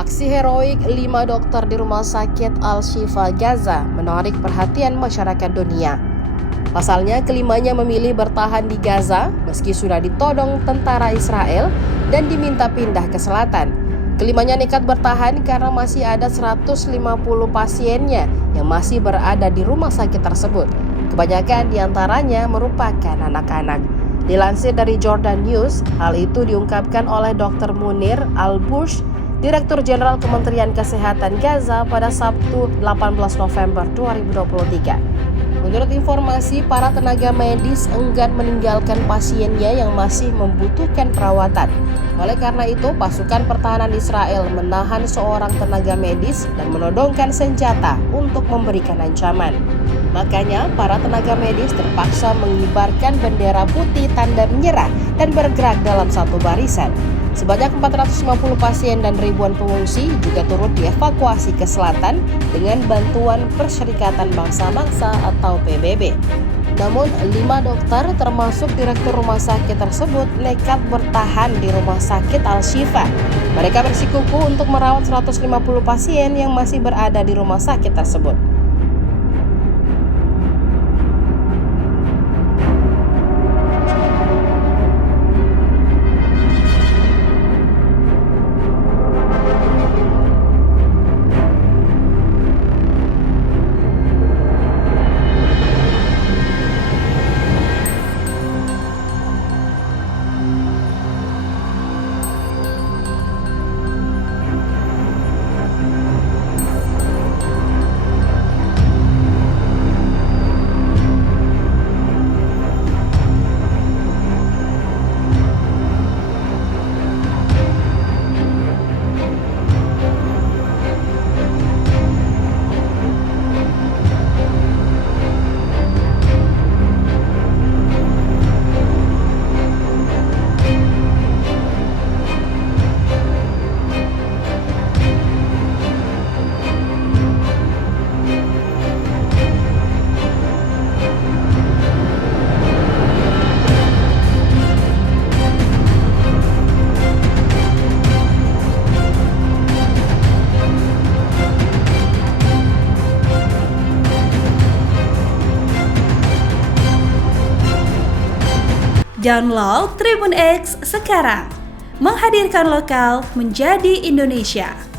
Aksi heroik 5 dokter di Rumah Sakit Al-Shifa Gaza menarik perhatian masyarakat dunia. Pasalnya, kelimanya memilih bertahan di Gaza meski sudah ditodong tentara Israel dan diminta pindah ke selatan. Kelimanya nekat bertahan karena masih ada 150 pasiennya yang masih berada di rumah sakit tersebut. Kebanyakan diantaranya merupakan anak-anak. Dilansir dari Jordan News, hal itu diungkapkan oleh Dr. Munir Al-Bush, Direktur Jenderal Kementerian Kesehatan Gaza pada Sabtu 18 November 2023. Menurut informasi, para tenaga medis enggan meninggalkan pasiennya yang masih membutuhkan perawatan. Oleh karena itu, pasukan pertahanan Israel menahan seorang tenaga medis dan menodongkan senjata untuk memberikan ancaman. Makanya, para tenaga medis terpaksa mengibarkan bendera putih tanda menyerah dan bergerak dalam satu barisan. Sebanyak 450 pasien dan ribuan pengungsi juga turut dievakuasi ke selatan dengan bantuan Perserikatan Bangsa-Bangsa atau PBB. Namun, 5 dokter termasuk direktur rumah sakit tersebut nekat bertahan di Rumah Sakit Al-Shifa. Mereka bersikukuh untuk merawat 150 pasien yang masih berada di rumah sakit tersebut. Download Tribun X sekarang, menghadirkan lokal menjadi Indonesia.